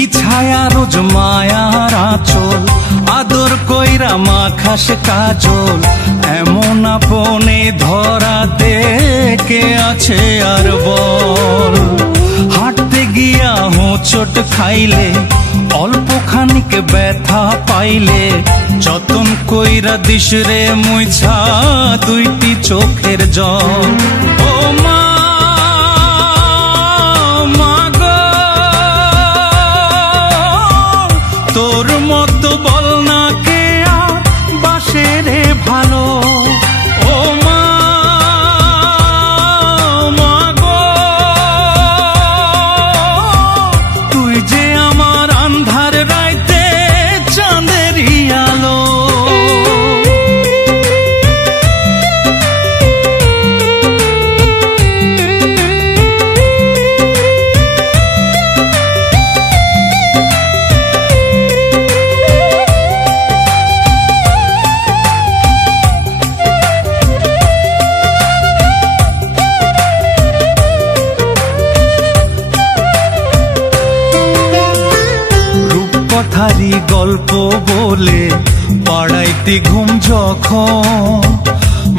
বিছায়া রোজ মায়ার আঁচল, আদর কইরা মাখাস কাজল, এমন আপনে ধরাতে কে আছে আর বল। হাঁটতে গিয়া হোঁচট খাইলে, অল্প খানিক ব্যথা পাইলে, যতন কইরা দিস রে মুইছা দুইটি চোখের জল। ও মা তোর মতো বল না কে আর বাসে রে ভালো। ও মা গো, তুই যে আমার আন্ধার রাইতে চাঁদেরই আলো। কথারি গল্প বলে পাড়াইতে ঘুম যখন,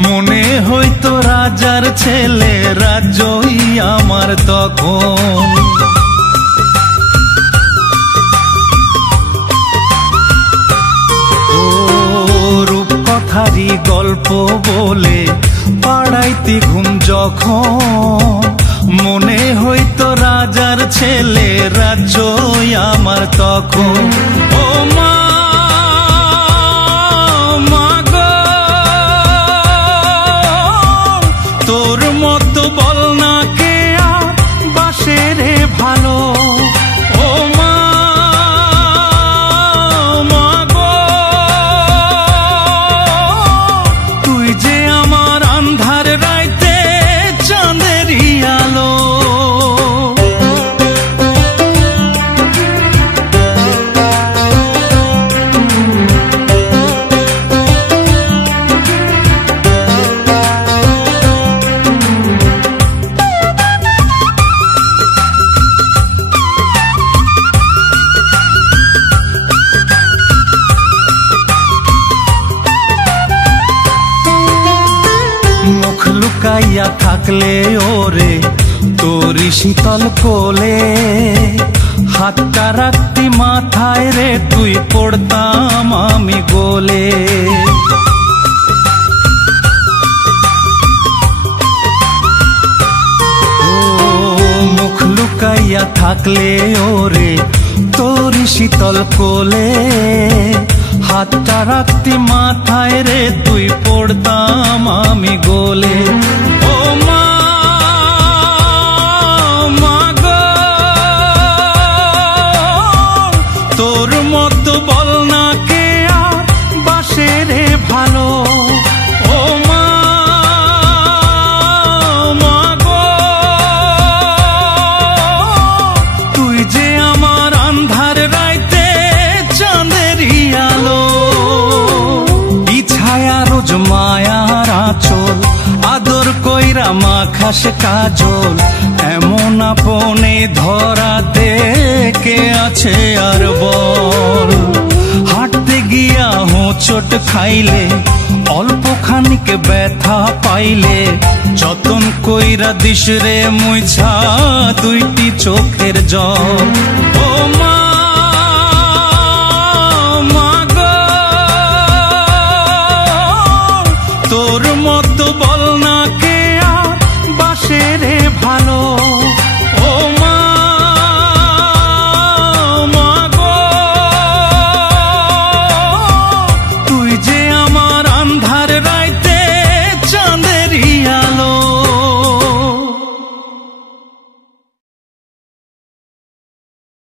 মনে হইতো রাজার ছেলে রাজ্যই আমার তখন। ও রূপকথারি গল্প বলে পাড়াইতে ঘুম যখন, মনে হইতো রাজার ছেলে রাজ্যই আমার তখন। ও মা গো, তোর মতো বল না কে আর বাসে রে ভালো। ও মা গো, তুই যে আমার আন্ধার রাইতে চাঁদেরই আলো। লুকাইয়া থাকলে ওরে তোরি শীতল কোলে, হাতটা রাখতি মাথায় রে তুই পড়তাম আমি গোলে। ও মুখ লুকাইয়া থাকলে ওরে তোরি শীতল কোলে, হাতটা রাখতি মাথায় রে তুই পড়তাম আমি গোলে। ও মা গো, তোর মতো বল না কে আর বাসে রে ভালো। ও মা গো, তুই যে আমার আন্ধার রাইতে চাঁদেরই আলো। বিছায়া রোজ মায়ার আঁচল, আদর কইরা মাখাস কাজল, এমন আপনে ধরাতে কে আছে আর বল। হাঁটতে গিয়া হোঁচট খাইলে, অল্প খানিক ব্যথা পাইলে, যতন কইরা দিস রে মুইছা দুইটি চোখের জল।